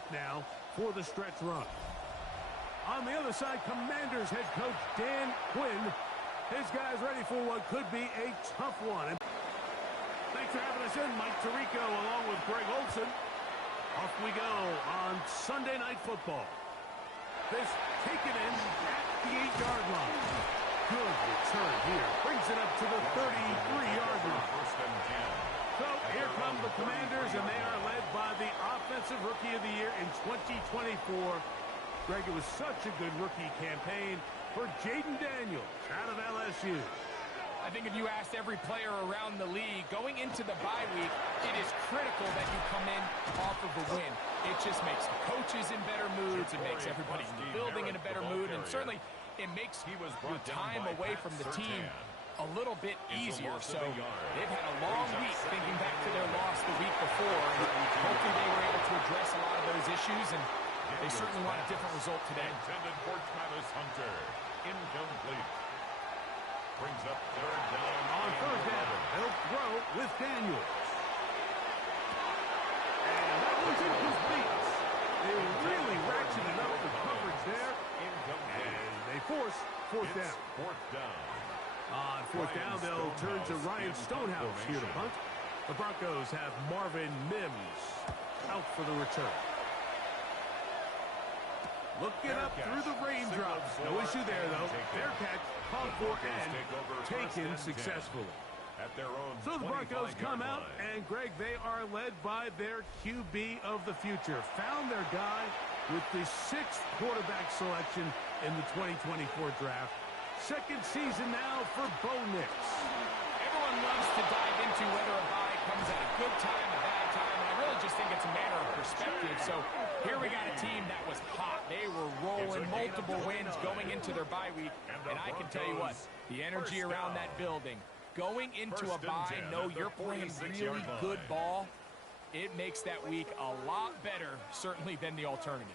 off now for the stretch run. On the other side, Commanders head coach Dan Quinn. His guys ready for what could be a tough one. Thanks for having us in, Mike Tirico, along with Greg Olson. Off we go on Sunday Night Football. This taken in at the 8-yard line. Good return here. Brings it up to the 33-yard line. So here come the Commanders, and they are led by the Offensive Rookie of the Year in 2024. Greg, it was such a good rookie campaign for Jaden Daniels out of LSU. I think if you asked every player around the league, going into the bye week, it is critical that you come in off of a win. It just makes the coaches in better moods. It makes everybody in the building in a better mood. And certainly, it makes your time away from the team a little bit easier. So they've had a long week thinking back to their loss the week before. And hopefully they were able to address a lot of those issues. And they certainly want a different result today. Intended for Travis Hunter. Incomplete. Brings up third down. On third down, he'll throw with Daniels. And that was incomplete. They really ratcheted up the coverage there. And they force fourth down. Fourth down. On fourth down, they'll turn to Ryan Stonehouse here to punt. The Broncos have Marvin Mims out for the return. Looking up through the raindrops. No issue there, though. Fair catch, called for, and taken successfully. So the Broncos come out, and, Greg, they are led by their QB of the future. Found their guy with the 6th quarterback selection in the 2024 draft. Second season now for Bo Nix. Everyone loves to dive into whether a bye comes at a good time, a bad time, and I really just think it's a matter of perspective. So here we got a team that was hot. They were rolling, multiple wins going into their bye week, and I can tell you what, the energy around that building, going into a bye, know you're playing really good ball, it makes that week a lot better, certainly, than the alternative.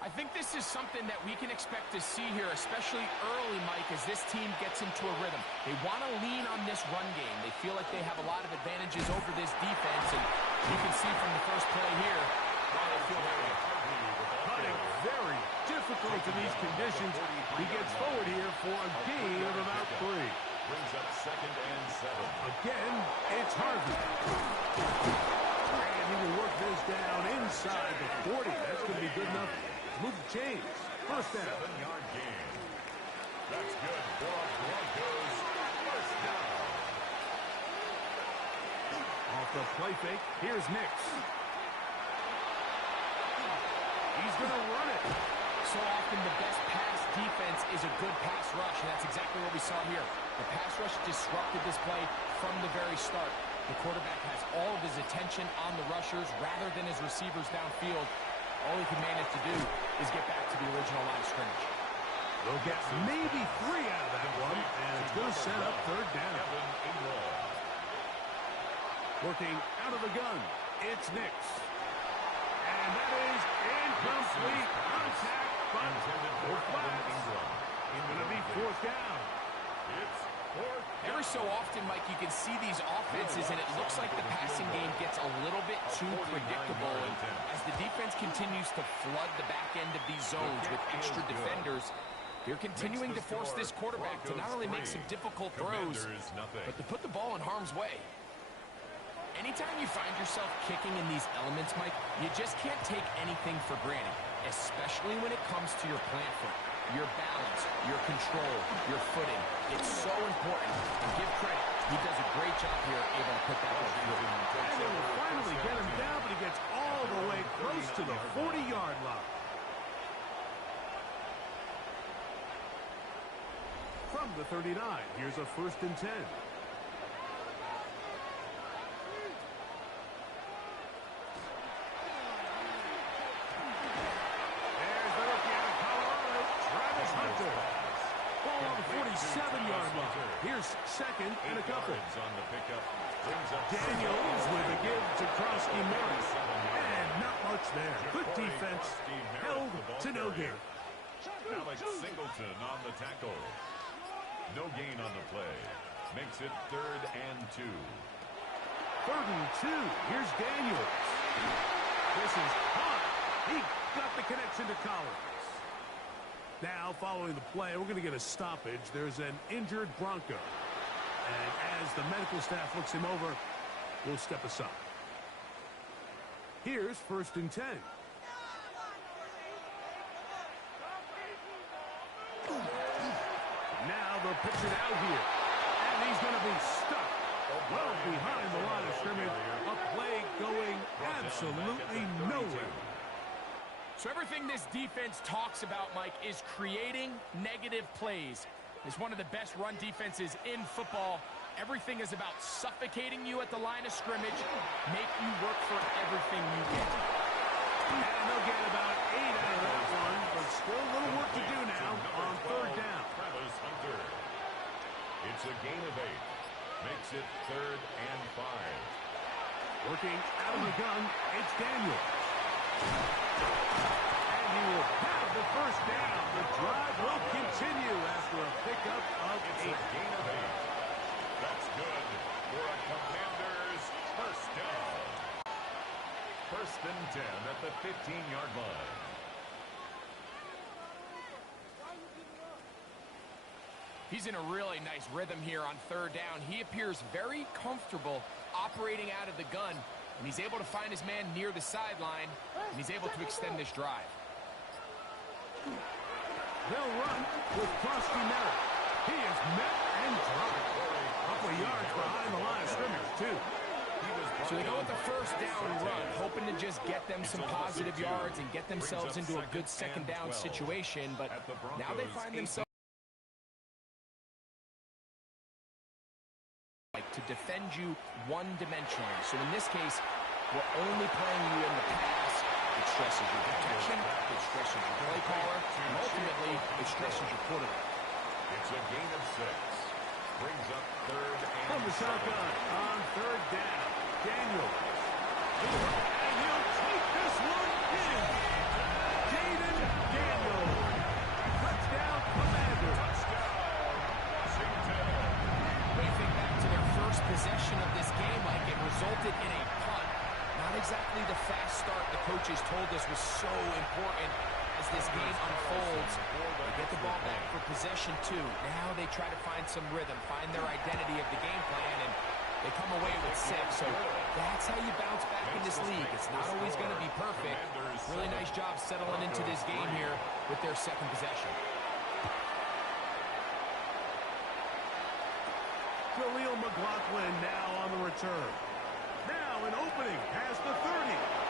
I think this is something that we can expect to see here, especially early, Mike, as this team gets into a rhythm. They want to lean on this run game. They feel like they have a lot of advantages over this defense, and you can see from the first play here why they feel that way. Cutting very difficult in these conditions. He gets forward here for a gain of about 3. Brings up second and 7. Again, it's Harvey. And he will work this down inside the 40. That's going to be good enough. Move the chains. First down. 7-yard gain. That's good for Broncos. First down. Off the play fake. Here's Nix. He's going to run it. So often the best pass defense is a good pass rush, and that's exactly what we saw here. The pass rush disrupted this play from the very start. The quarterback has all of his attention on the rushers rather than his receivers downfield. All he can manage to do is get back to the original line of scrimmage. They'll get maybe 3 out of that one, and it's going to set up third down. Working out of the gun, it's Nix. And that is incomplete. Contact, but no flags. It's going to be fourth down. It's fourth down. Every so often, Mike, you can see these offenses, and it looks like the passing game gets a little bit too predictable. And as the defense continues to flood the back end of these zones with extra defenders, they're continuing to force this quarterback to not only make some difficult throws, but to put the ball in harm's way. Anytime you find yourself kicking in these elements, Mike, you just can't take anything for granted, especially when it comes to your plant foot, your balance, your control, your footing. It's so important. And give credit, he does a great job here able to put that ball through. And they will finally get him down, but he gets all the way close to the 40-yard line. From the 39, here's a 1st and 10. Ball on the 47-yard line. Here's second and a couple. On the pickup. Daniels with a give to Krosky Merritt. And not much there. Good defense. Held to no gain. Alex Singleton on the tackle. No gain on the play. Makes it 3rd and 2. 3rd and 2. Here's Daniels. This is caught. He got the connection to Collins. Now, following the play, we're going to get a stoppage. There's an injured Bronco. And as the medical staff looks him over, we'll step aside. Here's 1st and 10. Now they'll pitch it out here. And he's going to be stuck well behind the line of scrimmage. A play going absolutely nowhere. So everything this defense talks about, Mike, is creating negative plays. It's one of the best run defenses in football. Everything is about suffocating you at the line of scrimmage, make you work for everything you get. And they'll get about 8 out of that one, but still a little work to do now on 3rd down. It's a gain of 8. Makes it 3rd and 5. Working out of the gun, it's Daniels. And he will have the 1st down. The drive will continue after a pickup of 8. It's a gain of 8. That's good for a Commanders 1st down. 1st and 10 at the 15-yard line. He's in a really nice rhythm here on 3rd down. He appears very comfortable operating out of the gun, and he's able to find his man near the sideline, and he's able to extend this drive. They'll run with Krusty Merritt. He is met and dropped. A couple of yards behind the line of scrimmage, too. So they go with the 1st down run, hoping to just get them some positive yards and get themselves into a good 2nd down situation, but now they find themselves to defend you one-dimensionally. So in this case, we're only playing you in the pass. It stresses your protection, it stresses your play caller, and ultimately, it stresses your quarterback. It's a gain of 6. Brings up 3rd and from the shotgun on 3rd down. Daniels. And he'll take this one in. Jaden Daniels. Touchdown, Commanders. Touchdown, Washington. When you think back to their first possession of this game, Mike, it resulted in a punt. Not exactly the fast start the coaches told us was so important as this game unfolds. They get the ball back for possession 2. Now they try to find some rhythm, find their identity of the game plan, and they come away with 6. So that's how you bounce back in this league. It's not always going to be perfect. Really nice job settling into this game here with their 2nd possession. Jaleel McLaughlin now on the return. Now an opening past the 30.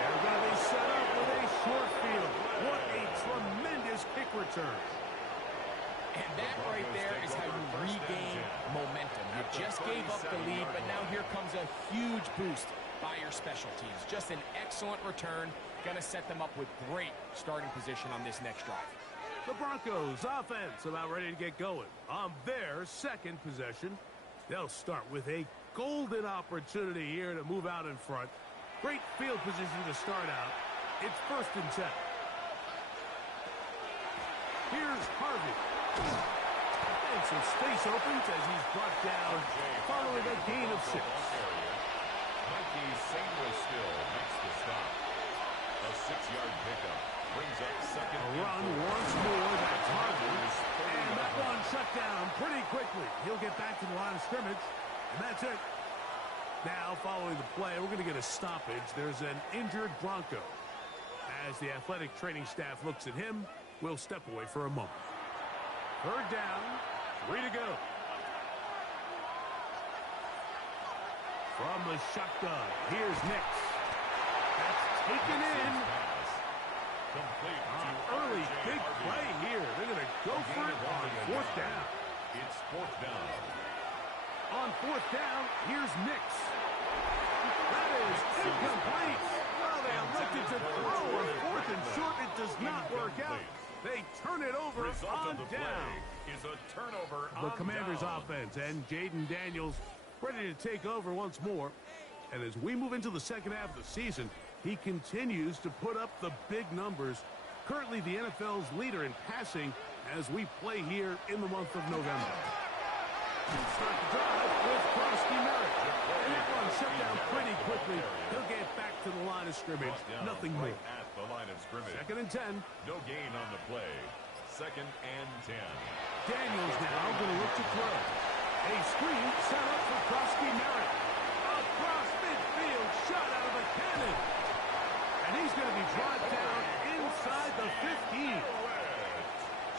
They're going to be set up with a short field. What a tremendous kick return. And that right there is how you regain momentum. You just gave up the lead, but now here comes a huge boost by your special teams. Just an excellent return. Going to set them up with great starting position on this next drive. The Broncos offense about ready to get going. On their 2nd possession, they'll start with a golden opportunity here to move out in front. Great field position to start out. It's 1st and 10. Here's Harvey. And some space opens as he's brought down following a gain of 6. Mikey still makes the stop. A 6-yard pickup brings up 2nd. A run once more. That's Harvey. And that one shut down pretty quickly. He'll get back to the line of scrimmage. And that's it. Now, following the play, we're going to get a stoppage. There's an injured Bronco. As the athletic training staff looks at him, we'll step away for a moment. 3rd down, 3 to go. From the shotgun, here's Nix. That's taken in. Complete Early big play here. They're going to go for it on 4th down. It's 4th down. On 4th down, here's Nix. That is incomplete. Well, they elected to throw on 4th and short. It does not work out. They turn it over on down. Is a turnover The on Commanders down. offense and Jaden Daniels ready to take over once more. And as we move into the 2nd half of the season, he continues to put up the big numbers. Currently the NFL's leader in passing as we play here in the month of November. Start the drive with Krusty Merritt. scrimmage, nothing more. At the line of scrimmage. 2nd and 10. No gain on the play. 2nd and 10. Daniels now going to look to throw. A screen set up for Krosky Merritt. Across midfield, shot out of a cannon. And he's going to be brought down inside the 15.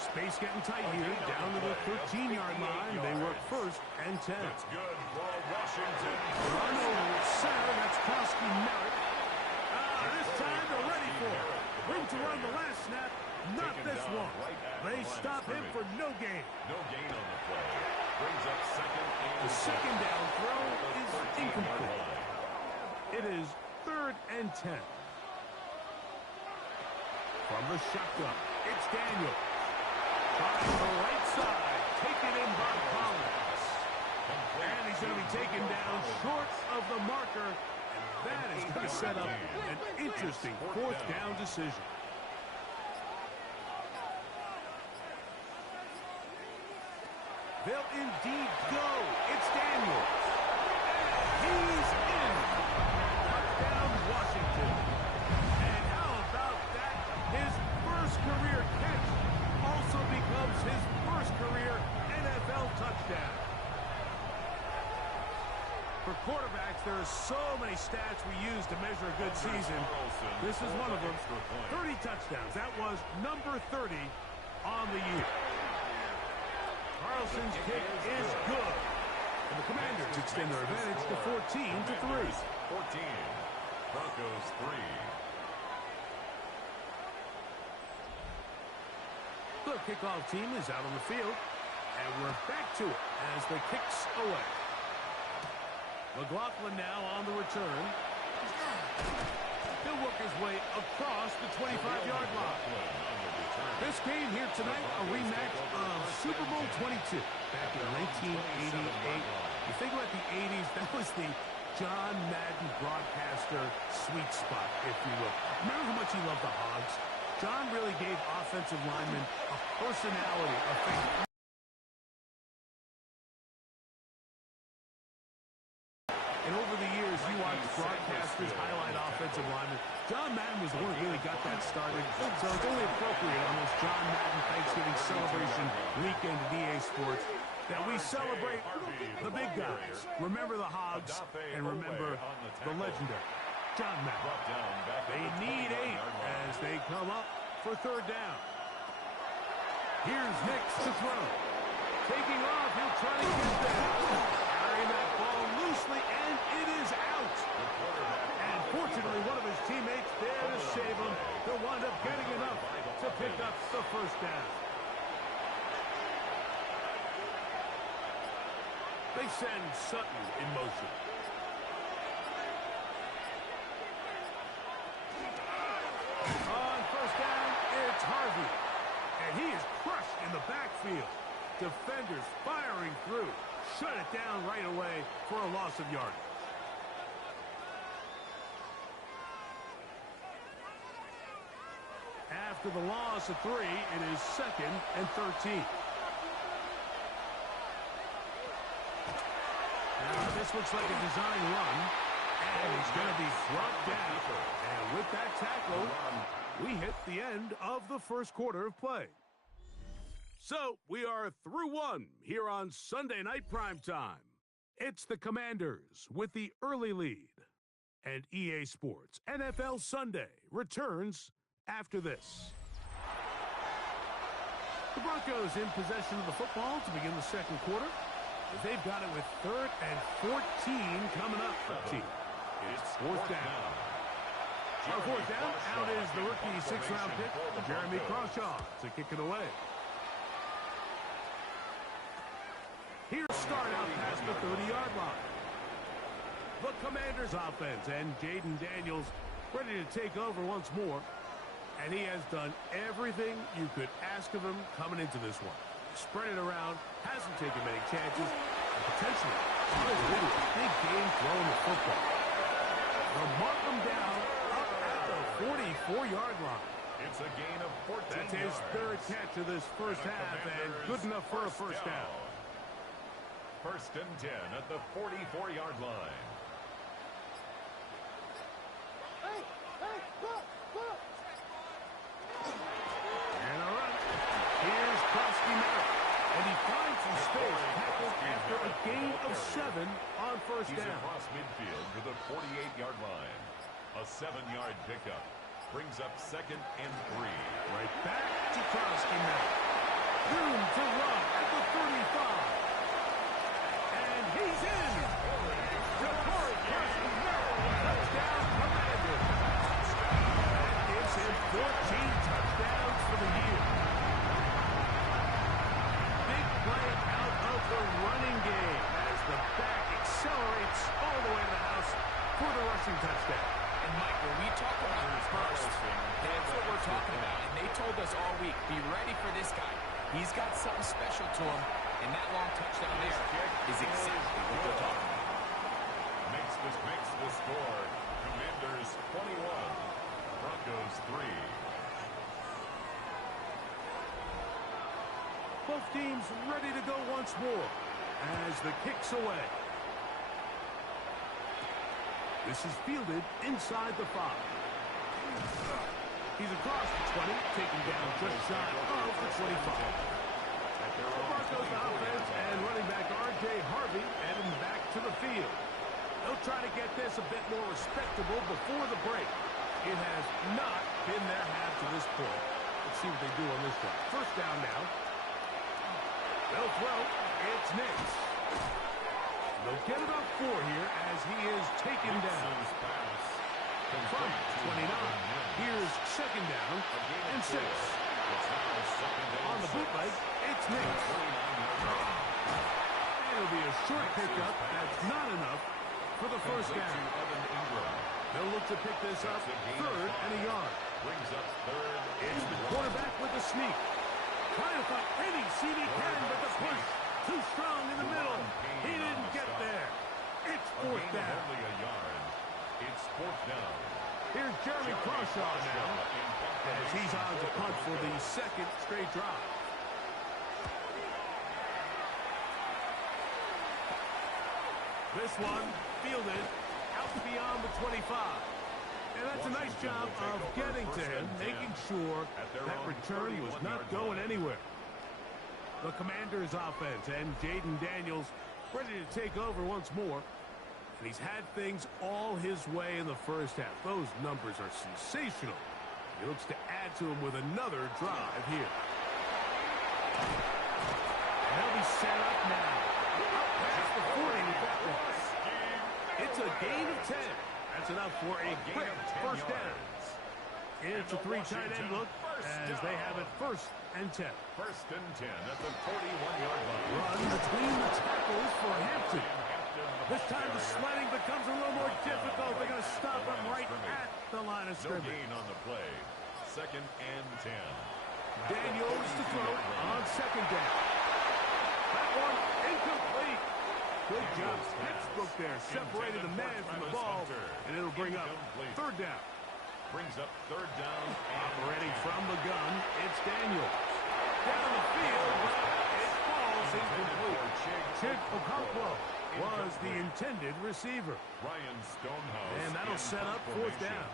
Space getting tight here, down to the 13-yard line. They work 1st and 10. That's good for Washington. Run over center, that's Krosky Merritt. This time they're ready for it. Room to run the last snap, not this one. They stop him for no gain. No gain on the play. Brings up 2nd and 10. The second down throw is incomplete. It is 3rd and 10. From the shotgun, it's Daniel. On the right side, taken in by Collins. And he's going to be taken down short of the marker. And that is going to set up an interesting 4th down decision. They'll indeed go. It's Daniel. He's in. Touchdown, Washington. And how about that? His first career catch also becomes his first career NFL touchdown. For quarterbacks, there are so many stats we use to measure a good season. This is one of them. 30 touchdowns. That was number 30 on the year. Carlson's kick is good. And the Commanders extend their advantage to 14-3. 14. Broncos 3. The kickoff team is out on the field. And we're back to it as the kick's away. McLaughlin now on the return. He'll work his way across the 25-yard line. This game here tonight, a rematch of Super Bowl 22 back in 1988. You think about the 80s, that was the John Madden broadcaster sweet spot, if you will. Remember how much he loved the Hogs? John really gave offensive linemen a personality, a thing. And over the years, you watch broadcasters highlight offensive linemen. John Madden was the one who really got that started. So it's only appropriate on this John Madden Thanksgiving celebration weekend at EA Sports that we celebrate the big guys. Remember the Hogs and remember the legendary John Madden. They need 8 as they come up for 3rd down. Here's Nix to throw. Taking off, he'll try to get there. Carrying that ball loosely, and it is out. And fortunately, one of his teammates there to save him. He'll wind up getting enough to pick up the 1st down. They send Sutton in motion. On 1st down, it's Harvey. And he is crushed in the backfield. Defenders firing through. Shut it down right away for a loss of yardage. After the loss of 3, it is 2nd and 13. Now this looks like a design run, and he's going to be brought down. And with that tackle, we hit the end of the 1st quarter of play. So we are through 1 here on Sunday Night Primetime. It's the Commanders with the early lead. And EA Sports NFL Sunday returns after this. The Broncos in possession of the football to begin the 2nd quarter. They've got it with 3rd and 14 coming up. It's 4th down. On 4th down, out is the rookie 6th-round pick, Jeremy Crawshaw, to kick it away. Here's start out past the 30-yard line. The Commanders offense and Jaden Daniels ready to take over once more. And he has done everything you could ask of him coming into this one. Spread it around, hasn't taken many chances, and potentially a big game throwing the football. They'll mark him down up at the 44-yard line. It's a gain of 14 That's his 3rd catch of this 1st half, and good enough for a 1st down. 1st and 10 at the 44-yard line. And a run. Here's Krosky Merritt. And he finds some space, tackled after a gain of 7 on first He's down. across midfield to the 48-yard line. A 7-yard pickup brings up 2nd and 3. Right back to Krosky Merritt. Room to run at the 35. And he's in. Jabari Krosky Merritt, touchdown Commander. That gives him 14 touchdowns for the year. Big play out of the running game as the back accelerates all the way to the house for the rushing touchdown. And Mike, when we talk about burst, that's what we're talking about. And they told us all week, be ready for this guy. He's got something special to him, and that long touchdown there is exactly what they're talking about. Makes the score. Commanders 21, Broncos 3. Both teams ready to go once more as the kick's away. This is fielded inside the 5. He's across the 20, taken down just shy of the 25. The Broncos offense and running back R.J. Harvey heading back to the field. They'll try to get this a bit more respectable before the break. It has not been their half to this point. Let's see what they do on this one. First down now. They'll throw. It's Nix. They'll get it up 4 here as he is taken down. From 29. Here's 2nd down and 6. On the bootleg, it's Nix. It'll be a short pickup. That's not enough for the first down. They'll look to pick this up 3rd and a yard. It's the quarterback with the sneak. Trying to find any seam he can, but the push too strong in the middle. He didn't get there. It's 4th down. It's 4th down. Here's Jeremy Crawshaw now as he's on to punt for the 2nd straight drive. This one fielded out beyond the 25. And that's a nice job of getting to him, making sure that return was not going anywhere. The Commanders' offense and Jaden Daniels ready to take over once more. And he's had things all his way in the first half. Those numbers are sensational. He looks to add to them with another drive here. And they'll be set up now. Up past the 40 with that one. It's a gain of 10. That's enough for a quick first down. It's a 3 tight end look as they have it 1st and 10. 1st and 10 at the 41-yard line. Run between the tackles for Hampton. This time the sledding becomes a little more difficult. They're going to stop him right at the line of scrimmage. No gain on the play. 2nd and 10. Daniels to throw on 2nd down. That one incomplete. Good job. Textbook there. Separated the man from the ball. And it'll bring up 3rd down. Brings up 3rd down. Operating from the gun, it's Daniels. Down the field, but it falls incomplete. Chig Okonkwo was the intended receiver. Ryan Stonehouse. And that'll set up 4th down.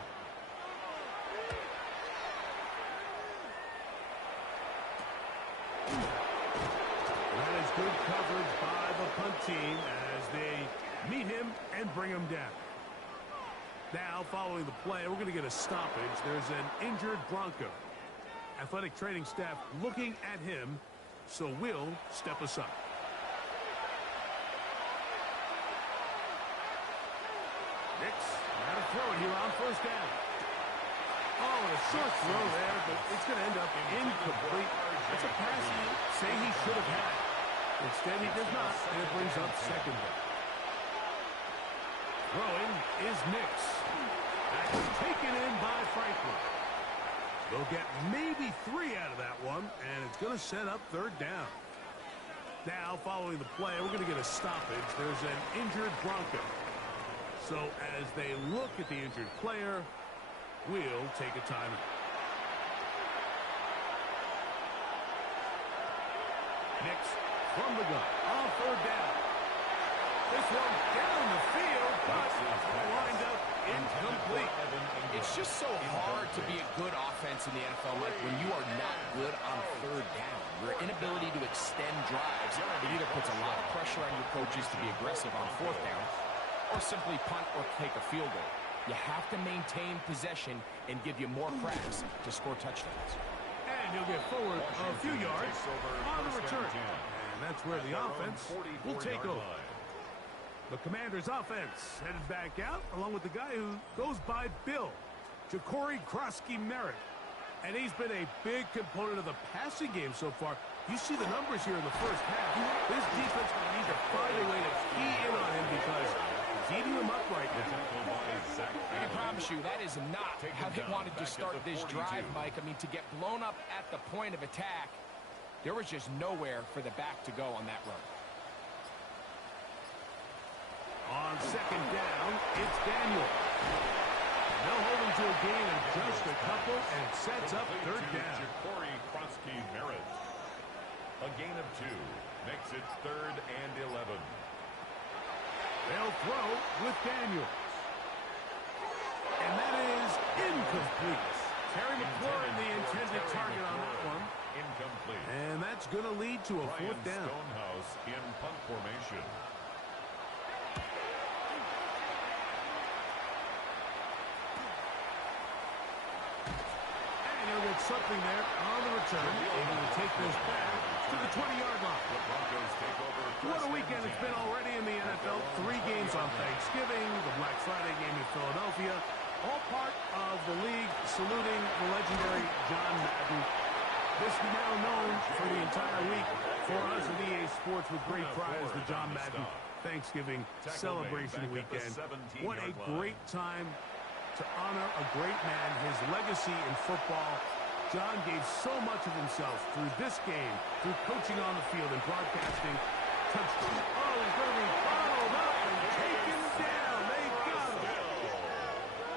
That is good coverage by the punt team as they meet him and bring him down. Now, following the play, we're going to get a stoppage. There's an injured Bronco. Athletic training staff looking at him, so we'll step aside. Nix, got to throw it here on 1st down. Oh, a short throw there, but it's going to end up incomplete. That's a pass you say he should have had. Instead, he does not, and it brings up 2nd down. Throwing is Nix. That is taken in by Franklin. They'll get maybe 3 out of that one, and it's going to set up 3rd down. Now, following the play, we're going to get a stoppage. There's an injured Bronco. So as they look at the injured player, we'll take a timeout. Nix from the gun on 3rd down. This one down the field, but wind up incomplete. It's just so hard to be a good offense in the NFL, Mike, when you are not good on third down. Your inability to extend drives, it either puts a lot of pressure on your coaches to be aggressive on fourth down or simply punt or take a field goal. You have to maintain possession and give you more cracks to score touchdowns. And he'll get forward a few yards on the return. And that's where the offense will take over. The Commanders' offense headed back out, along with the guy who goes by Bill, Ja'Cory Krosky-Merritt. And he's been a big component of the passing game so far. You see the numbers here in the first half. This defense will need to find a way to key in on him because he's eating them up right now. I can promise you that is not how they wanted to start this drive, Mike. I mean, to get blown up at the point of attack, there was just nowhere for the back to go on that run. On second down, it's Daniel. They'll hold him to a gain of just a couple and sets up third down. Ja'Cory Krosky-Merritt. A gain of 2 makes it 3rd and 11. They'll throw with Daniels. And that is incomplete. Terry McLaurin, the intended target on that one. Incomplete. And that's going to lead to a fourth down. Stonehouse in punt formation. He'll get something there on the return. Able to take this back to the 20-yard line. What a weekend it's been already in the NFL. 3 games on Thanksgiving, the Black Friday game in Philadelphia. All part of the league saluting the legendary John Madden. This is now known for the entire week for us at EA Sports with great pride as the John Madden Thanksgiving celebration weekend. What a great time to honor a great man, his legacy in football. John gave so much of himself through this game, through coaching on the field and broadcasting. Touchdown. Oh, he's going to be followed up and taken down. They got him.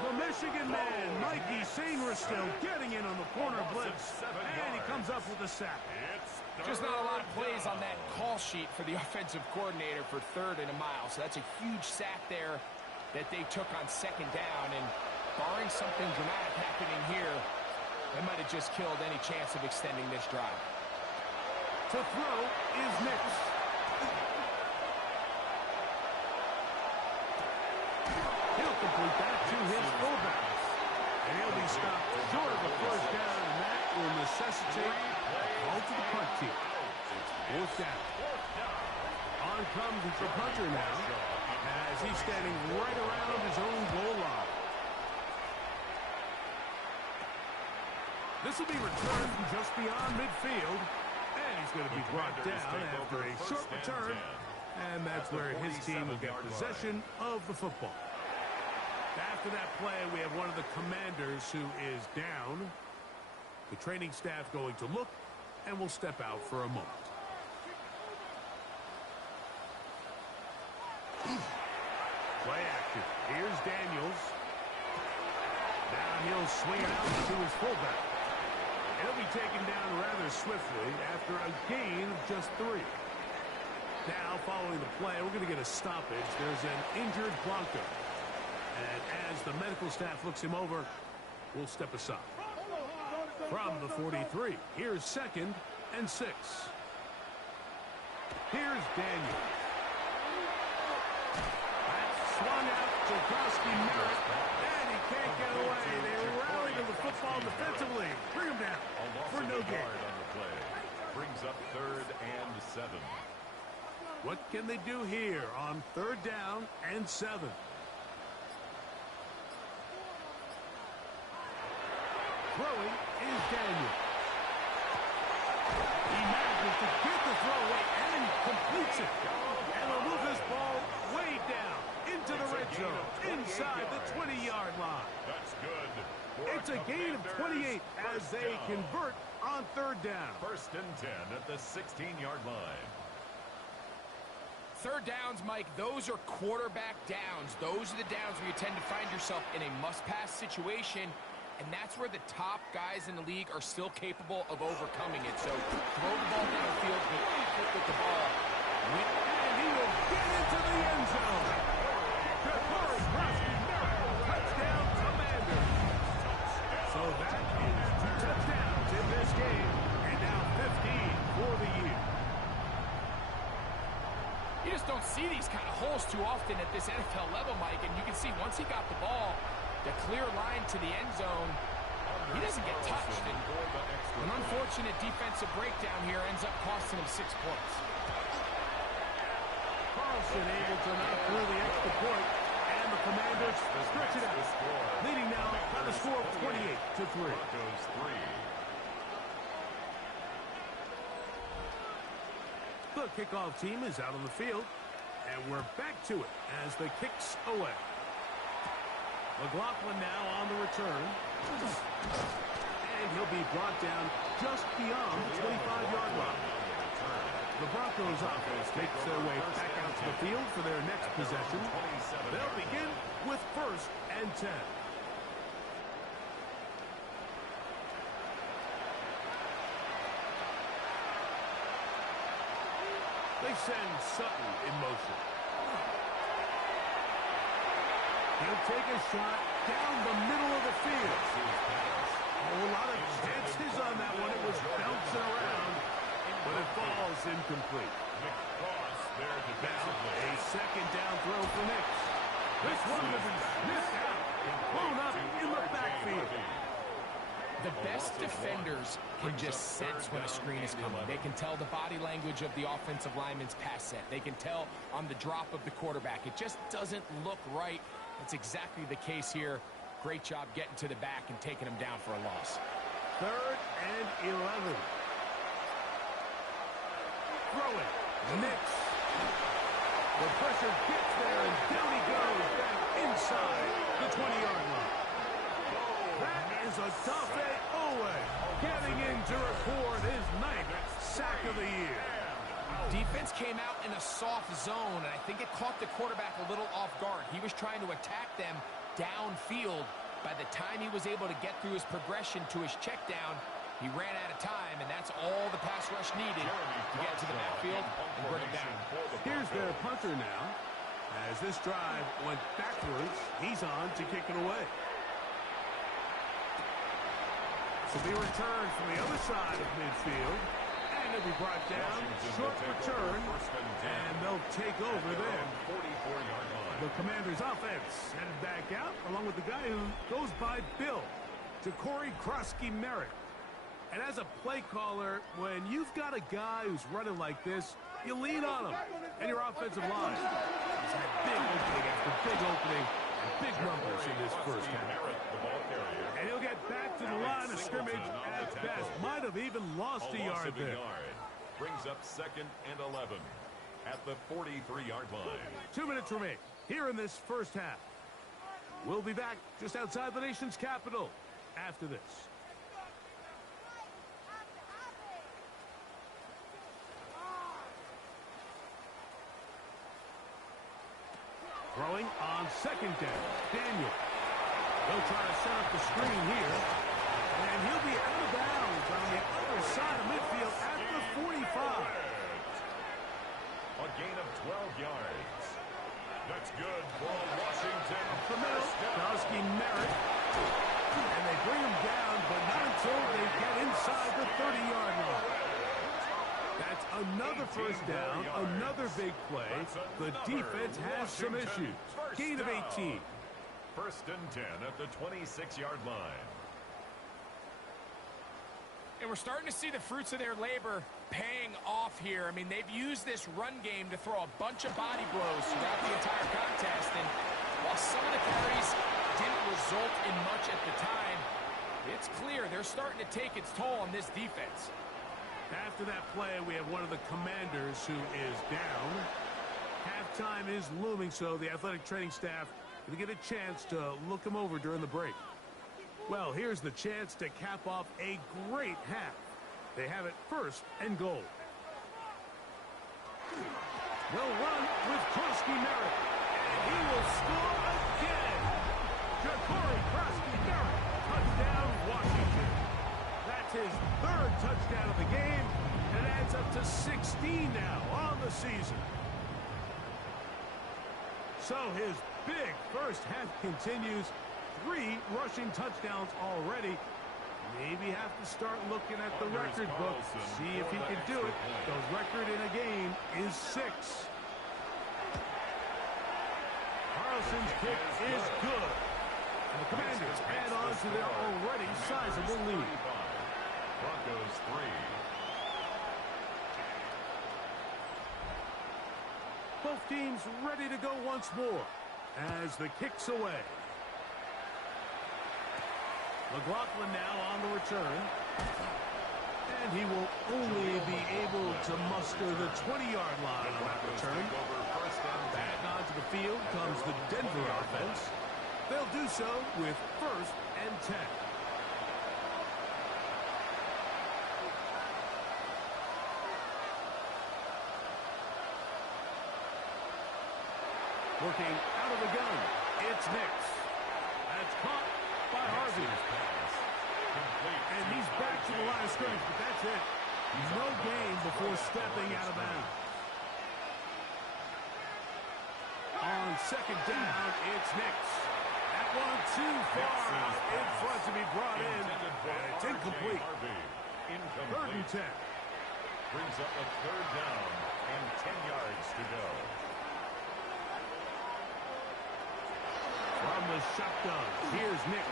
The Michigan man, Mikey Sainristil, getting in on the corner blitz. And he comes up with a sack. Just not a lot of plays on that call sheet for the offensive coordinator for 3rd and a mile. So that's a huge sack there that they took on second down, and barring something dramatic happening here, they might have just killed any chance of extending this drive. To throw is Nix. He'll complete that to his fullback. And he'll be stopped short of the first down, and that will necessitate a call to the punt team. Fourth down. On comes the punter now, as he's standing right around his own goal line. This will be returned from just beyond midfield, and he's going to be brought down after a short return, and that's where his team will get possession of the football. After that play, we have one of the Commanders who is down. The training staff going to look, and will step out for a moment. Play action. Here's Daniels. Now he'll swing it out to his fullback. He'll be taken down rather swiftly after a gain of just 3. Now, following the play, we're going to get a stoppage. There's an injured Blanco. And as the medical staff looks him over, we'll step aside. From the 43, here's 2nd and 6. Here's Daniels. Swung out to Krosky-Merritt, and he can't get away. They rally to the football defensively. Bring him down for no gain. On the play. Brings up 3rd and 7. What can they do here on 3rd down and 7? Throwing is Daniel. He manages to get the throw away and completes it. And will move this ball way down into the red zone, inside the 20-yard line. That's good. It's a gain of 28 as they convert on 3rd down. 1st and 10 at the 16-yard line. 3rd downs, Mike, those are quarterback downs. Those are the downs where you tend to find yourself in a must-pass situation, and that's where the top guys in the league are still capable of overcoming it. So throw the ball downfield, be accurate with the ball. And he will get into the end zone. Ja'Cory Krosky-Merritt, touchdown Commanders. see these kind of holes too often at this NFL level, Mike, and you can see once he got the ball, the clear line to the end zone, he doesn't get touched. And an unfortunate defensive breakdown here ends up costing him 6 points. Carlson able to knock through the extra point, and the Commanders stretch it out, leading now by the score of 28-3. The kickoff team is out on the field, and we're back to it as the kicks away. McLaughlin now on the return, and he'll be brought down just beyond the 25-yard line. The Broncos offense makes their way back out to the field for their next possession. They'll begin with 1st and 10. They send Sutton in motion. He'll take a shot down the middle of the field. A lot of chances on that one. It was bouncing around, but it falls incomplete. Now, a second down throw for Nix. This one was missed out, blown up in the backfield. The best defenders can just sense when a screen is coming. They can tell the body language of the offensive lineman's pass set. They can tell on the drop of the quarterback. It just doesn't look right. That's exactly the case here. Great job getting to the back and taking him down for a loss. 3rd and 11. Throw it. Nix. The pressure gets there, and down he goes back inside the 20-yard line. That is a Odafe Oweh getting in to record his 9th sack of the year. Defense came out in a soft zone, and I think it caught the quarterback a little off guard. He was trying to attack them downfield. By the time he was able to get through his progression to his check down, he ran out of time, and that's all the pass rush needed to get to the backfield and bring it down. Here's their punter now. As this drive went backwards, he's on to kick it away. To be returned from the other side of midfield, and it'll be brought down, short return, and they'll take over there. The Commanders' offense headed back out, along with the guy who goes by Bill, Ja'Cory Krosky-Merritt. And as a play caller, when you've got a guy who's running like this, you lean on him and your offensive line. He's had big opening after big opening and big numbers in this first half. And he'll get back to the line of scrimmage at best. Might have even lost a yard there. Brings up 2nd and 11 at the 43-yard line. 2 minutes remain here in this first half. We'll be back just outside the nation's capital after this. Throwing on 2nd down, Daniel. They'll try to set up the screen here, and he'll be out of bounds on the other side of midfield at the 45. A gain of 12 yards. That's good for Washington. The middle, Krosky-Merritt, and they bring him down, but not until they get inside the 30-yard line. That's another first down, another big play. The defense has some issues. Gain of 18. 1st and 10 at the 26-yard line. And we're starting to see the fruits of their labor paying off here. I mean, they've used this run game to throw a bunch of body blows throughout the entire contest. And while some of the carries didn't result in much at the time, it's clear they're starting to take its toll on this defense. After that play, we have one of the Commanders who is down. Halftime is looming, so the athletic training staff going to get a chance to look him over during the break. Well, here's the chance to cap off a great half. They have it 1st and goal. They'll run with Krosky-Merritt, and he will score again. Ja'Cory Krosky-Merritt, touchdown Washington. That's his 3rd touchdown of the game, and adds up to 16 now on the season. So his big first half continues. 3 rushing touchdowns already. Maybe have to start looking at the record book, see if he can do it. The record in a game is 6. Wilson's kick is good. And the Commanders add on to their already sizable lead. Broncos 3. Both teams ready to go once more as the kick's away. McLaughlin now on the return. And he will only be able to muster the 20-yard line on that return. Back onto the field comes the Denver offense. They'll do so with 1st and 10. Working out of the gun, it's Nix. That's caught by Harvey. And he's back to the line of scrimmage, but that's it. No gain before stepping out of bounds. On 2nd down, it's Nix. That one too far out in front to be brought in, and it's incomplete. 3rd and 10. Brings up a 3rd down and 10 yards to go. From the shotgun, here's Nix.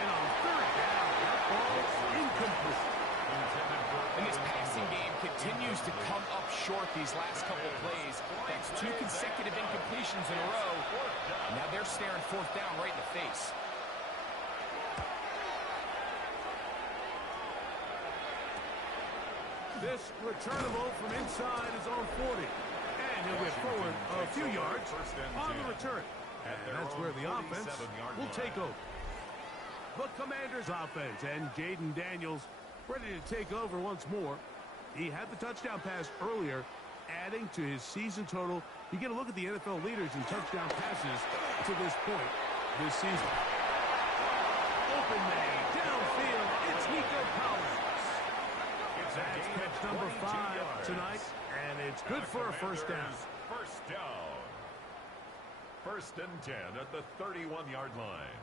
And on 3rd down, that ball's incomplete. And this passing game continues to come up short these last couple plays. That's 2 consecutive incompletions in a row. Now they're staring 4th down right in the face. This returnable from inside is on 40. And he'll get forward a few yards on the return. And that's where the offense will take over. The Commanders offense and Jaden Daniels ready to take over once more. He had the touchdown pass earlier, adding to his season total. You get a look at the NFL leaders in touchdown passes to this point this season. Open man, downfield, it's Nico Collins. That's catch number 5 tonight, and it's good for a 1st down. 1st down. 1st and 10 at the 31-yard line.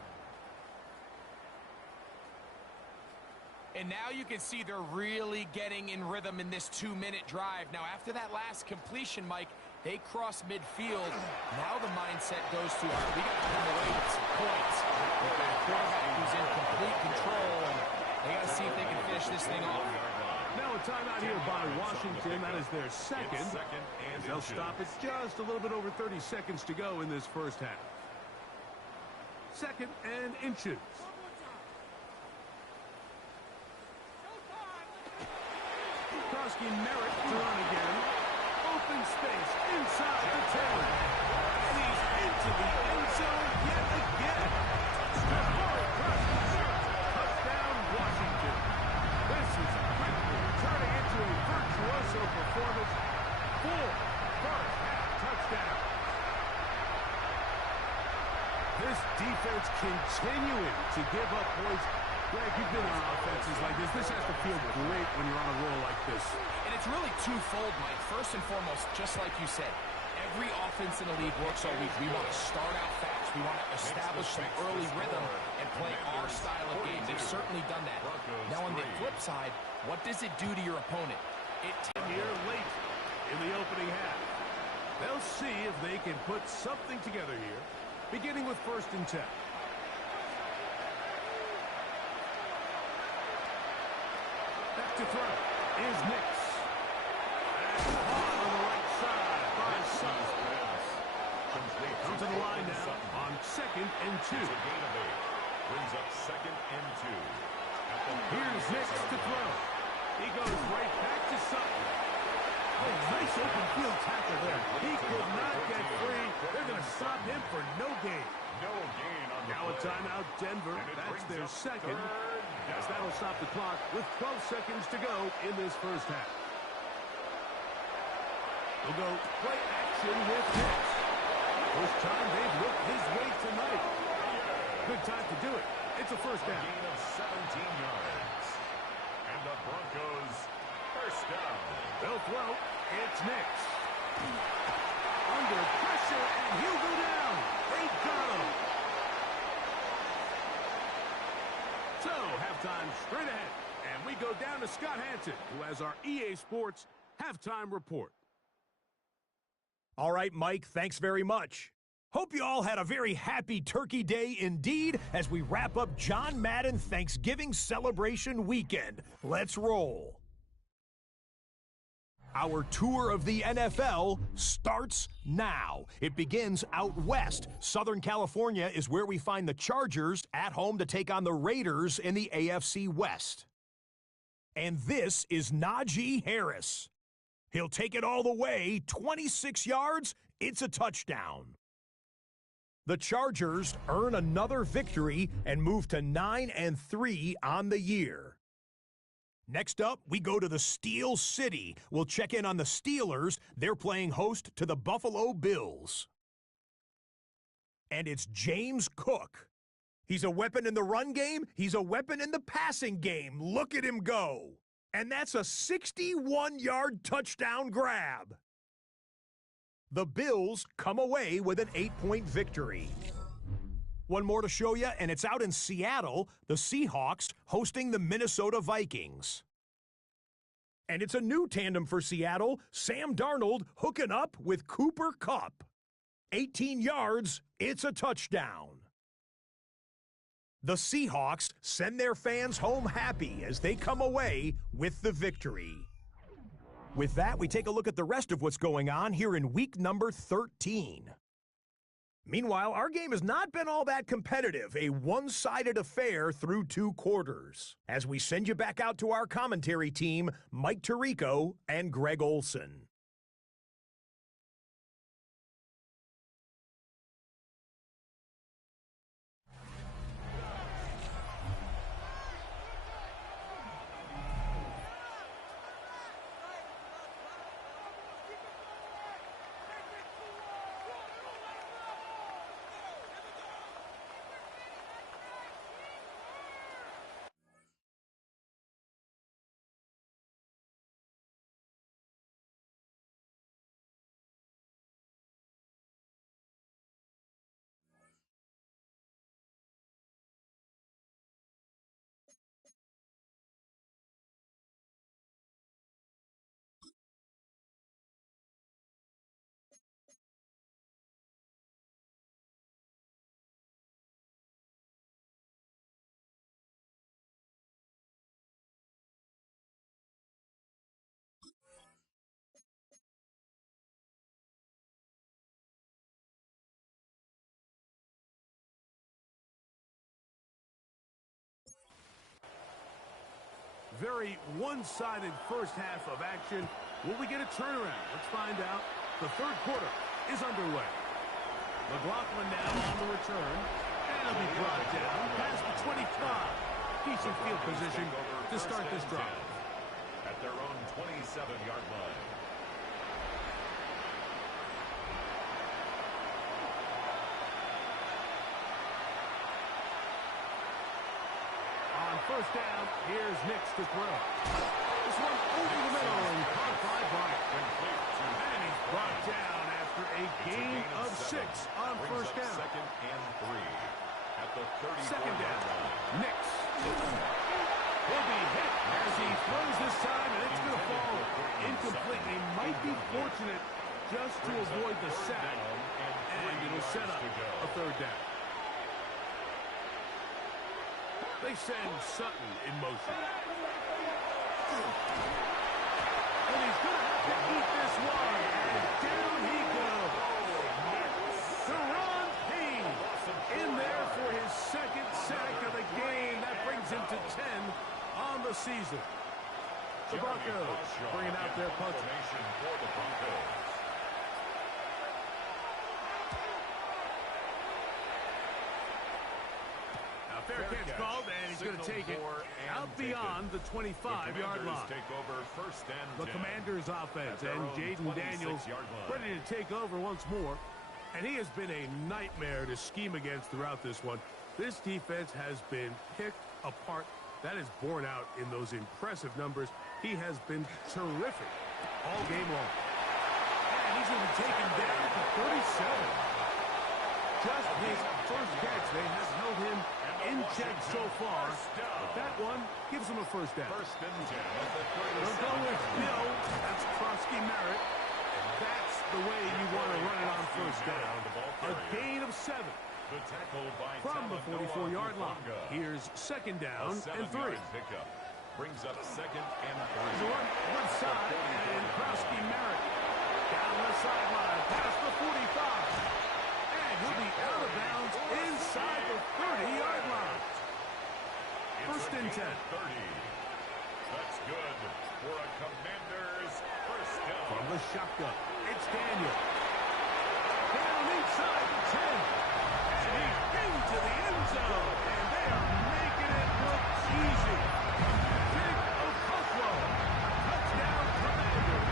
And now you can see they're really getting in rhythm in this 2-minute drive. Now, after that last completion, Mike, they cross midfield. Now the mindset goes to, all right, we got to come away with some points. With the quarterback who's in complete control, and they got to see if they can finish this thing off. Now a timeout here by Washington. That is their second. And they'll stop it just a little bit over 30 seconds to go in this 1st half. 2nd and inches. Krosky Merritt to run again. Open space inside the 10. And he's into the end zone yet again. Touchdown, Washington. This is quickly turning into a virtuoso performance. 4 first-half touchdowns. This defense continuing to give up points. Greg, you've been on offenses like this. This has to feel great when you're on a roll like this. And it's really twofold, Mike. First and foremost, just like you said, every offense in the league works all week. We want to start out fast. We want to establish some early rhythm and play our style of game. They've certainly done that. Now, on the flip side, what does it do to your opponent? It here late in the opening half. They'll see if they can put something together here, beginning with 1st and 10. Back to throw is Nix. And caught on the right side by Sutton. Comes to the line now on 2nd and 2. Brings up 2nd and 2. Here's Nix to throw. He goes right back to Sutton. Oh, nice open field tackle there. He could not get free. They're going to stop him for no gain. No gain on the Now a timeout, Denver. That's their 2nd. As that'll stop the clock with 12 seconds to go in this 1st half. We'll go play action with Nix. First time they've looked his way tonight. Good time to do it. It's a 1st down. A gain of 17 yards. And the Broncos 1st down. They'll throw. It's Nix. Under pressure, and he'll go down. They got him. So, halftime straight ahead. And we go down to Scott Hanson, who has our EA Sports halftime report. All right, Mike, thanks very much. Hope you all had a very happy Turkey Day indeed as we wrap up John Madden Thanksgiving celebration weekend. Let's roll. Our tour of the NFL starts now. It begins out west. Southern California is where we find the Chargers at home to take on the Raiders in the AFC West. And this is Najee Harris. He'll take it all the way, 26 yards, it's a touchdown. The Chargers earn another victory and move to 9-3 on the year. Next up, we go to the Steel City. We'll check in on the Steelers. They're playing host to the Buffalo Bills. And it's James Cook. He's a weapon in the run game. He's a weapon in the passing game. Look at him go. And that's a 61-yard touchdown grab. The Bills come away with an 8-point victory. One more to show you, and it's out in Seattle, the Seahawks hosting the Minnesota Vikings. And it's a new tandem for Seattle, Sam Darnold hooking up with Cooper Kupp. 18 yards, it's a touchdown. The Seahawks send their fans home happy as they come away with the victory. With that, we take a look at the rest of what's going on here in week number 13. Meanwhile, our game has not been all that competitive, a one-sided affair through 2 quarters. As we send you back out to our commentary team, Mike Tirico and Greg Olson. Very one-sided first half of action. Will we get a turnaround? Let's find out. The third quarter is underway. McLaughlin now on the return. And it'll be brought down past the 25. Decent field position to start this drive. At their own 27-yard line. First down, here's Nix to throw. This one over the middle and caught by Bryant. And he's brought down after a gain of 6 on first down. Second and 3 at the 34. Second down, Nix. He'll be hit as he throws this time, and it's going to fall incomplete. They might be fortunate just to avoid the sack, and it'll set up a third down. They send Sutton in motion. And he's going to have to eat this one. And down he goes. Teron Payne in there for his second sack of the game. That brings him to 10 on the season. The Broncos bringing out their punter. For the Broncos. Fair catch called, and he's going to take it out beyond the 25-yard line. Take over first and the Commanders' offense, and Jaden Daniels ready to take over once more. And he has been a nightmare to scheme against throughout this one. This defense has been picked apart. That is borne out in those impressive numbers. He has been terrific all game long. And he's going to be taken down to 37. Just his first catch. They have held him in check so far, but that one gives him a first down. First and 10 at the 37. They'll go with Bill. That's Krosky Merritt. That's the way you want to first down. A gain of 7. The tackle by From the 44-yard line. Here's second down and 3. Pickup brings up second and 3. There's a run left side, and Krosky Merritt down the sideline past the 45. And he'll be out of bounds inside the 30-yard line. First and 10. 30. That's good for a Commanders first down. From the shotgun, it's Daniel. Down inside the 10. And he's into the end zone. And they are making it look easy. Big Okokwo. Touchdown, Commanders.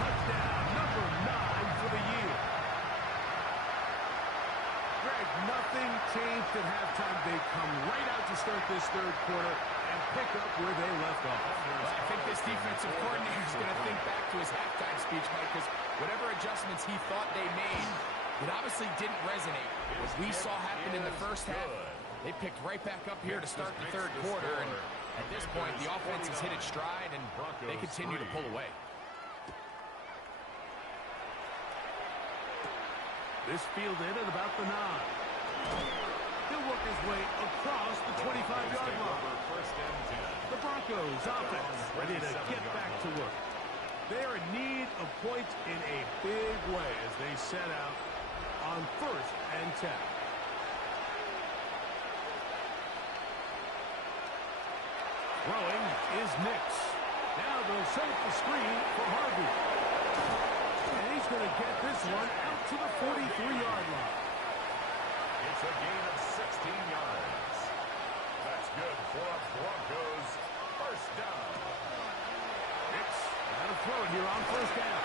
Touchdown number 9 for the year. Greg, nothing changed at halftime. They come right out to start this third quarter and pick up where they left off. Well, I think this defensive coordinator is going to think back to his halftime speech, Mike, because whatever adjustments he thought they made, it obviously didn't resonate. What we saw happen in the first half, they picked right back up here to start the third quarter, and at this point, the offense has hit its stride, and they continue to pull away. This fielded at about the 9. He'll work his way across the 25-yard line. The Broncos offense ready to get back to work. They are in need of points in a big way as they set out on first and 10. Throwing is Nix. Now they'll set up the screen for Harvey. And he's going to get this one out to the 43-yard line. It's a gain of 16 yards. That's good for a Broncos first down. Nix got to throw it here on first down.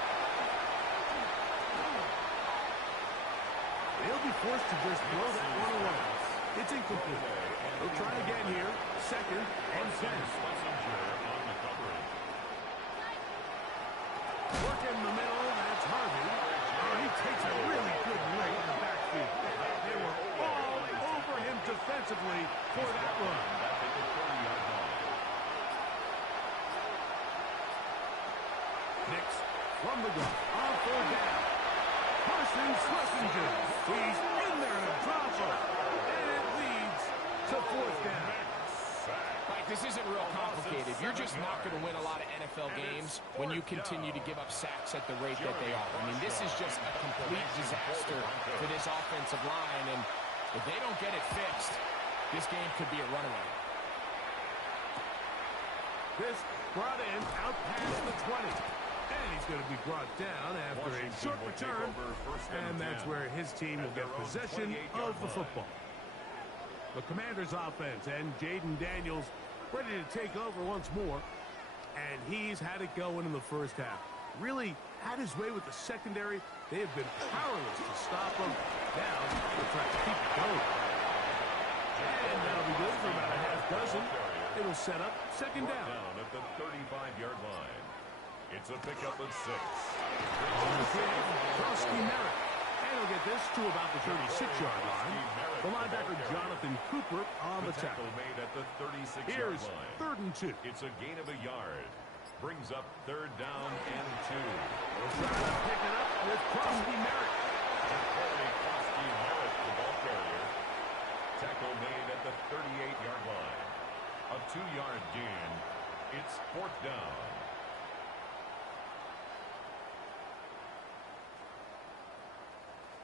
They'll be forced to just throw that one away. It's incomplete. They'll try again here. Second and 10. Work in the middle. That's Harvey. Oh, he takes a really good leg in the backfield. They were all over him defensively for that run. Nix from the gun. On third down. Carson Schlesinger. He's in there to drop it. And it leads to fourth down. Mike, this isn't real complicated. You're just not going to win a lot of NFL games when you continue to give up sacks at the rate that they are. I mean, this is just a complete disaster for this offensive line, and if they don't get it fixed, this game could be a runaway. This brought in out past the 20. And he's going to be brought down after a short return. And that's where his team will get possession of the football. The Commanders offense and Jaden Daniels ready to take over once more. And he's had it going in the first half. Really had his way with the secondary. They have been powerless to stop him. Now they'll try to keep it going. And that'll be good for about a half dozen. It'll set up second down. At the 35-yard line. It's a pickup of 6. Krosky Merritt. And he'll get this to about the 36-yard line. The linebacker Jonathan Cooper on the tackle. Made at the 36-yard Here's line. third and 2. It's a gain of a yard. Brings up third down and 2. They'll try to pick it up with Krosky Merritt. Krosky Merritt, the ball carrier. Tackle made at the 38-yard line. A 2-yard gain. It's fourth down.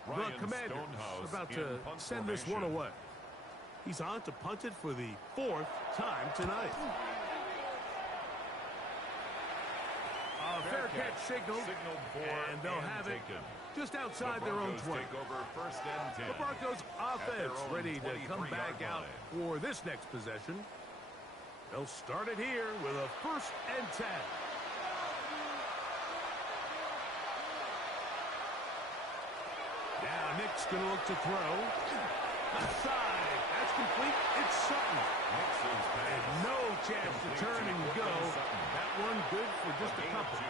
The Commanders about to send this one away. He's on to punt it for the 4th time tonight. A fair catch signaled, and they'll have it just outside their own 20. The Broncos offense ready to come back out for this next possession. They'll start it here with a first and 10. Now Nick's going to look to throw. Left side. That's complete. It's Sutton. And no chance to turn and go. That one good for just a couple.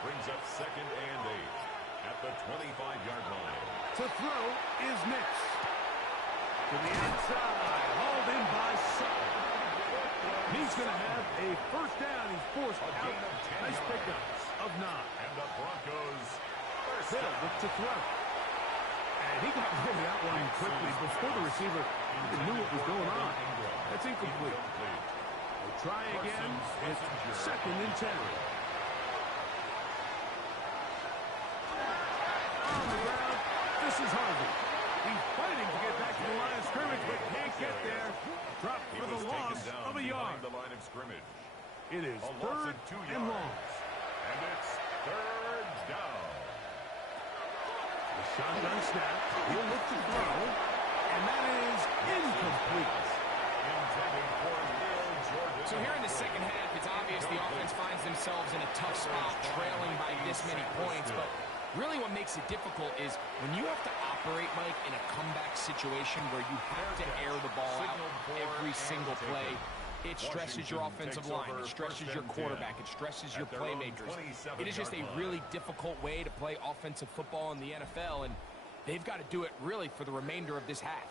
Brings up second and 8 at the 25-yard line. To throw is Nix. To the outside. Hauled in by Sutton. He's going to have a first down. He's forced out. Nice pickups of 9. And the Broncos first Bill looks to throw. And he got rid of that one quickly before the receiver even knew what was going on. That's incomplete. We'll try again. It's 2nd and 10. On the ground, this is Harvey. He's fighting to get back to the line of scrimmage, but can't get there. Dropped for the loss of a yard. The line of scrimmage. It is 3rd and long. And it's 3rd down. The shotgun snap. He'll look to throw. And that is incomplete. So here in the second half, it's obvious the offense finds themselves in a tough spot, trailing by this many points. But really what makes it difficult is when you have to operate, Mike, in a comeback situation where you have to air the ball out every single play. It stresses your offensive line. It stresses your quarterback. It stresses your playmakers. It is just a really difficult way to play offensive football in the NFL, and they've got to do it really for the remainder of this half.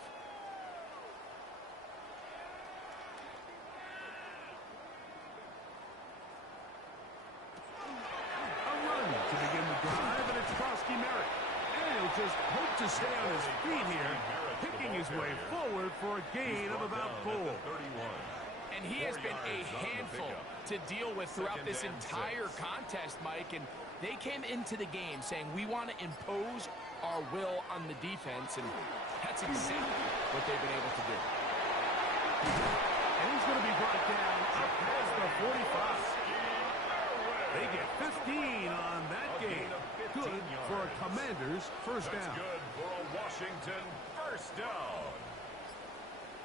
A run to begin the drive, and it's Krosky Merritt. And he'll just hope to stay on his feet here, picking his way forward for a gain of about 4. And he has been a handful to deal with throughout this entire contest, Mike. And they came into the game saying, we want to impose our will on the defense. And that's exactly what they've been able to do. And he's going to be brought down up past the 45. They get 15 on that game. Good for a Commanders first down. Good for a Washington first down.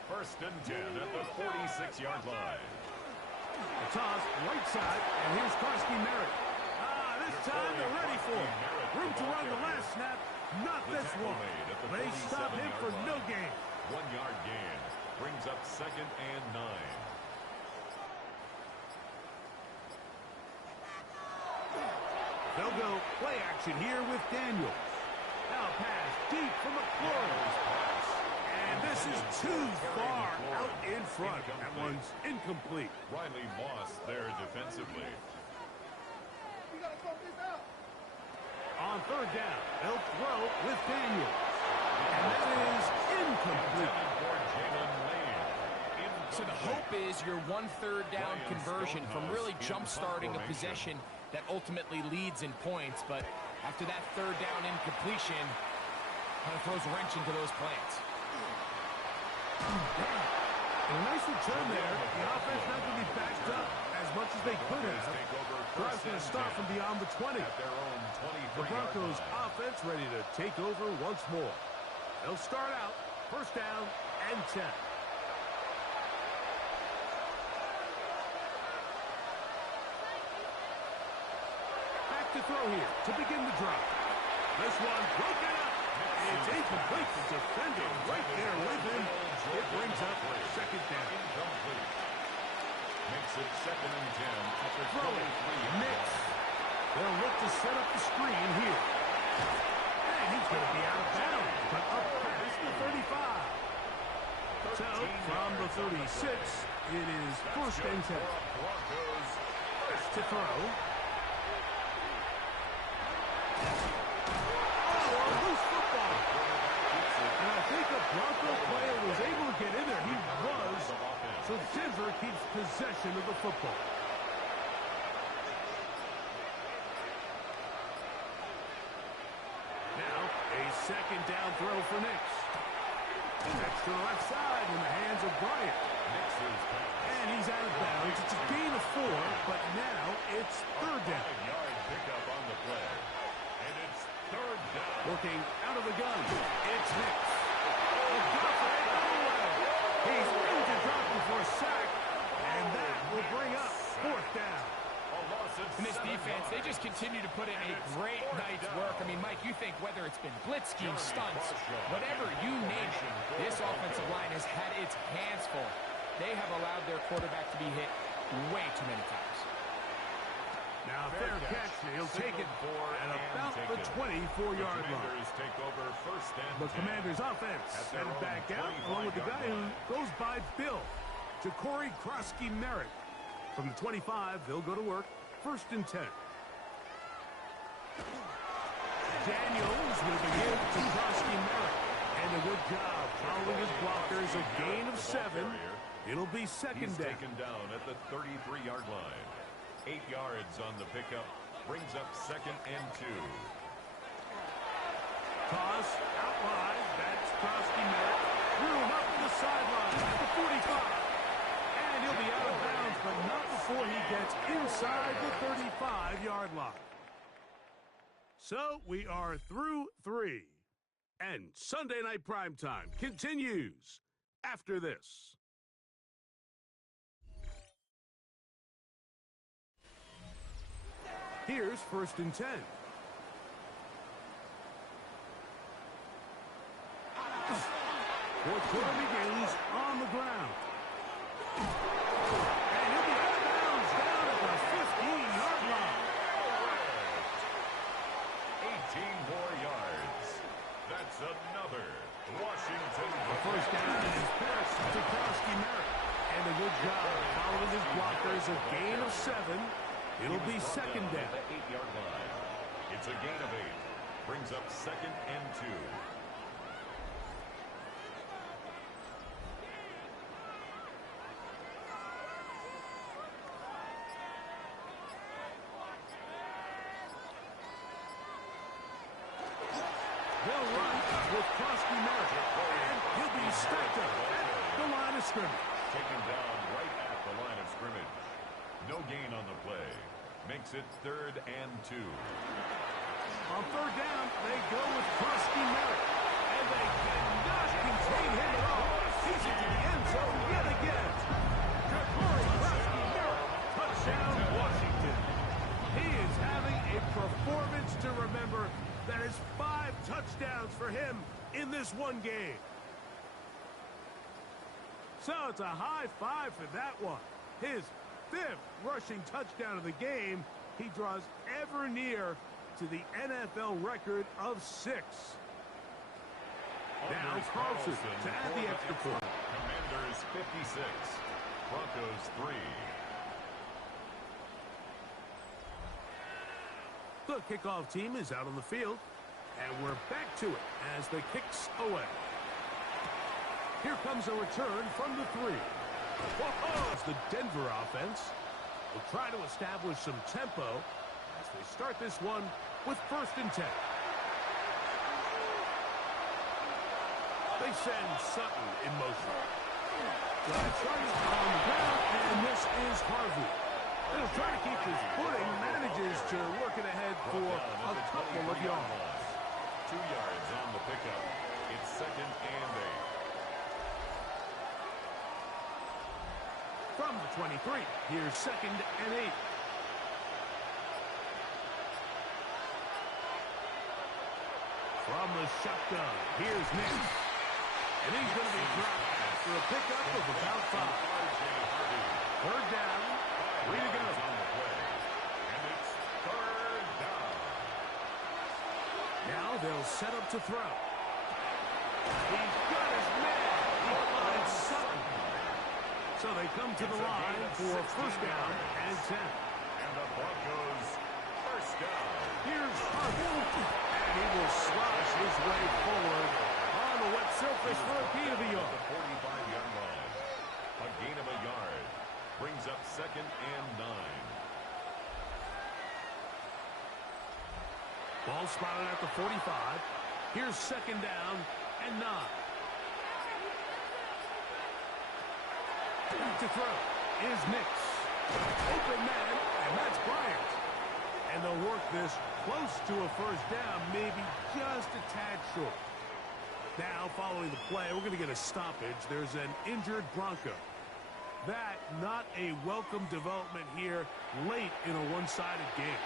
1st and 10 at the 46-yard line. A toss, right side, and here's Krosky Merritt. This time they're ready for him. Room to run the last snap, not this one. They stop him for no gain. 1-yard gain brings up 2nd and 9. They'll go play action here with Daniels. Now pass deep from McClure. And this is too far out in front. That one's incomplete. Riley Moss there defensively. On 3rd down, they'll throw with Daniels. And that is incomplete. So the hope is your 1/3 down conversion from really jump-starting a possession that ultimately leads in points. But after that 3rd down incompletion, kind of throws a wrench into those plans. A nice return there. The offense not going to be backed up as much as they could have. Drive's going to start from beyond the 20. The Broncos offense ready to take over once more. They'll start out 1st down and 10. Back to throw here to begin the drive. This one broken up. It's incomplete. The defender right there with him. It brings up 2nd down. Makes it 2nd and 10 after throwing. Mix. They'll look to set up the screen here. And he's going to be out of bounds, but up past the 35. So, from the 36, it is 1st and 10. To throw. And I think a Bronco player was able to get in there. He was. So Denver keeps possession of the football. Now, a 2nd down throw for Nix. Next to the left side in the hands of Bryant. And he's out of bounds. It's a gain of 4, but now it's 3rd down. 5-yard pickup on the play. And it's 3rd down. Working out of the gun. It's Nix. He's going to drop before a sack, and that will bring up 4th down. And this defense, they just continue to put in a great night's work. I mean, Mike, you think whether it's been blitz scheme, stunts, whatever you name it, this offensive line has had its hands full. They have allowed their quarterback to be hit way too many times. Now, fair catch. He'll take it at about the 24-yard line. The Commanders' offense headed back out, along with the guy who goes by Bill, Ja'Cory Krosky Merritt. From the 25, they'll go to work. 1st and 10. Daniels with a give to Krosky Merritt. And a good job following his blockers. A gain of 7. It'll be second He's down. Taken down at the 33-yard line. 8 yards on the pickup. Brings up second and 2. Toss out wide. That's Krosky Merritt. Room up the sideline at the 45. And he'll be out of bounds, but not before he gets inside the 35-yard line. So we are through 3. And Sunday Night Primetime continues after this. Here's 1st and 10. Fourth quarter begins on the ground. And he'll be out of bounds down at the 15-yard line. 18 more yards. That's another Washington. The first down is passed to Krosky Merritt. And a good job following his blockers. A gain of 7. It'll be second down. The 8-yard line. It's a gain of 8. Brings up second and 2. They'll run with Krosky Merritt. And he'll be stacked up at the line of scrimmage. Taken down right at the line of scrimmage. No gain on the play. Makes it 3rd and 2. On 3rd down, they go with Krosky Merritt. And they cannot contain him at all. He's into the end zone yet again. Gregory Krosky Merritt, touchdown Washington. He is having a performance to remember. That is 5 touchdowns for him in this one game. So it's a high 5 for that one. His 5th rushing touchdown of the game. He draws ever near to the NFL record of 6. Now Carlson to add the extra point. Commanders 56. Broncos 3. The kickoff team is out on the field, and we're back to it as the kicks away. Here comes a return from the 3. Whoa, it's the Denver offense will try to establish some tempo as they start this one with 1st and 10. They send Sutton in motion. Starting on the ground, and this is Harvey. He'll try to keep his footing, manages to work it ahead for a couple of yards. 2 yards on the pickup. It's 2nd and 8. From the 23, here's 2nd and 8. From the shotgun, here's Nick. And he's going to be dropped after a pickup of about 5. 3rd down. 3 to go. On the play. And it's 3rd down. Now they'll set up to throw. He's got his man. He finds Sutton. So they come to the line for 1st down and 10. And the Broncos 1st down. Here's Harvey. And he will slash his way forward on the wet surface for a gain of a yard. The 45-yard line. A gain of a yard. Brings up 2nd and 9. Ball spotted at the 45. Here's 2nd down and 9. Back to throw is Nix. Open man, and that's Bryant. And they'll work this close to a 1st down, maybe just a tad short. Now, following the play, we're going to get a stoppage. There's an injured Bronco. That, not a welcome development here late in a one-sided game.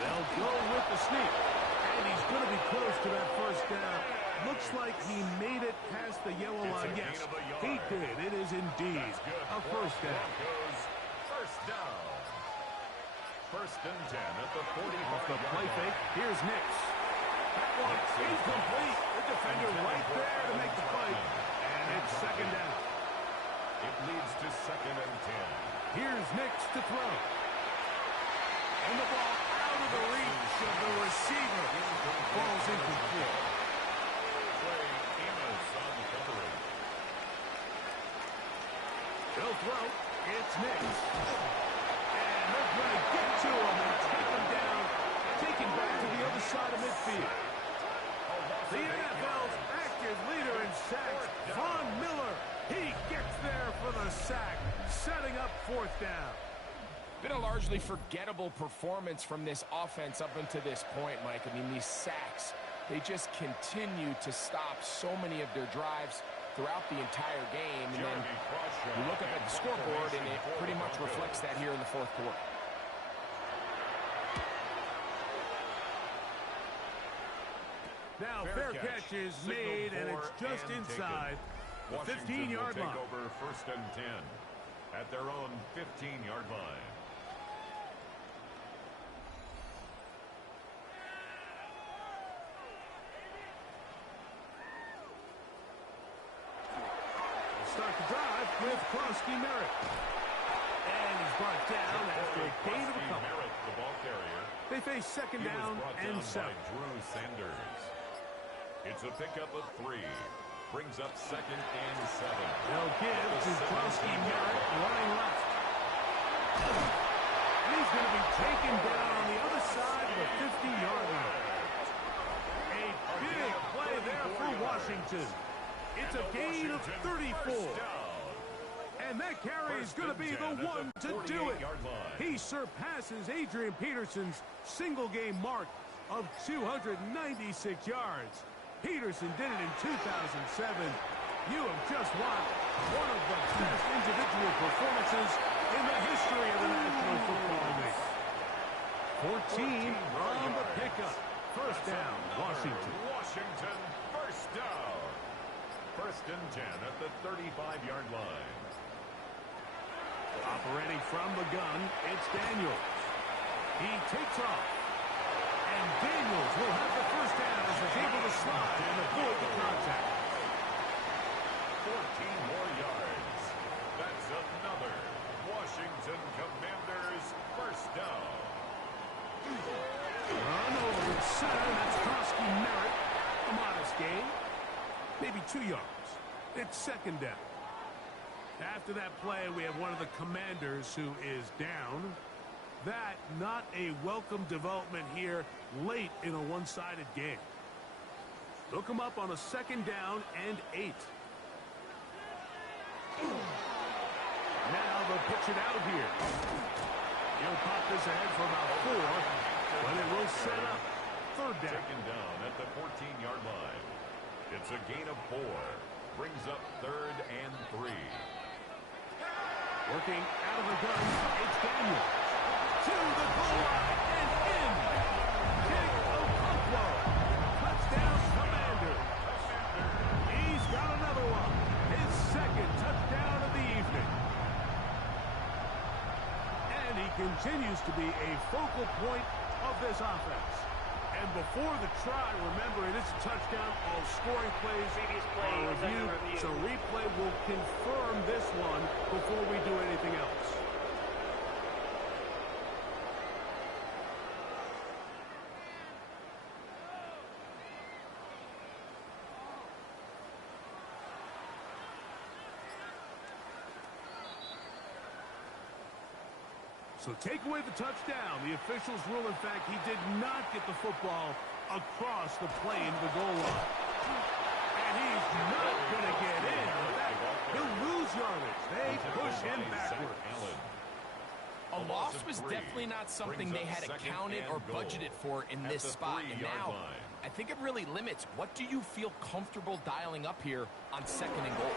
They'll go with the sneak. And he's going to be close to that 1st down. Looks like he made it past the yellow line. Yes, he did. It is indeed a 1st down. Broncos 1st down. 1st and 10 at the 40. Off the play fake, here's Nix. That one incomplete. The defender right there to make the play. And it's 2nd down. It leads to 2nd and 10. Here's Nix to throw. is incomplete. Trey Amos on the coverage. He'll throw. It's Nix. And they're going to get to him and take him down, taken back to the other side of midfield. The NFL's active leader in sacks, Von Miller. He gets there for the sack, setting up fourth down. Been a largely forgettable performance from this offense up until this point, Mike. I mean, these sacks, they just continue to stop so many of their drives throughout the entire game. And then you look up at the scoreboard, and it pretty much reflects that here in the fourth quarter. Now, fair catch is made, and it's just inside the 15-yard line. Over first and 10 at their own 15-yard line. Start the drive with Krosky Merritt. And he's brought down after a gain of a couple. Merritt, the ball carrier. They face second down and 7. Drew Sanders. It's a pickup of 3. Brings up second and 7. They'll give to Krosky Merritt running left. And he's going to be taken down on the other side of the 50-yard line. A big play there for Washington. It's a gain of 34. And that carry is going to be the one to do it. He surpasses Adrian Peterson's single-game mark of 296 yards. Peterson did it in 2007. You have just watched one of the best individual performances in the history of the National Football League. 14 on the pickup. First down, Washington. Washington, first down. First and 10 at the 35-yard line. Operating from the gun, it's Daniels. He takes off. And Daniels will have the first down as he's able to slide and avoid the contact. 14 more yards. That's another Washington Commanders first down. Run over the center. That's Krosky Merritt. A modest gain. Maybe 2 yards. It's second down. After that play, we have one of the Commanders who is down. That not a welcome development here late in a one-sided game. Look him up on a second down and 8. Now they'll pitch it out here. He'll pop this ahead for about 4, but it will set up third down. Taken down at the 14-yard line. It's a gain of 4. Brings up third and 3. Working out of the gun, it's Daniels. To the goal line and in. Kick Okonkwo. Touchdown, Commander. He's got another one. His second touchdown of the evening. And he continues to be a focal point of this offense. And before the try, remember, it is a touchdown. All scoring plays are reviewed, so replay will confirm this one before we do anything else. So take away the touchdown. The officials rule, in fact, he did not get the football across the plane to the goal line. And he's not going to get in. In fact, he'll lose yardage. They push him backwards. A loss was definitely not something they had accounted or budgeted for in this spot. And now, I think it really limits. What do you feel comfortable dialing up here on second and goal?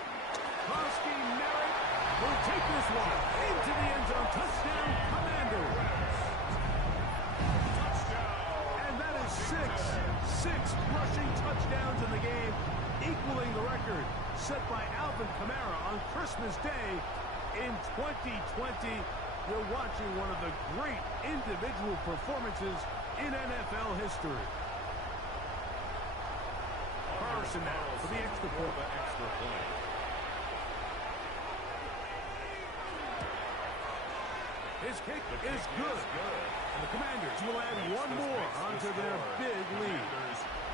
Krosky Merritt will take this one into the end zone. Touchdown, Commanders. And that is six rushing touchdowns in the game, equaling the record set by Alvin Kamara on Christmas Day in 2020. You're watching one of the great individual performances in NFL history. Carson now for the extra point. His kick is good. And the Commanders will add one more onto their big lead.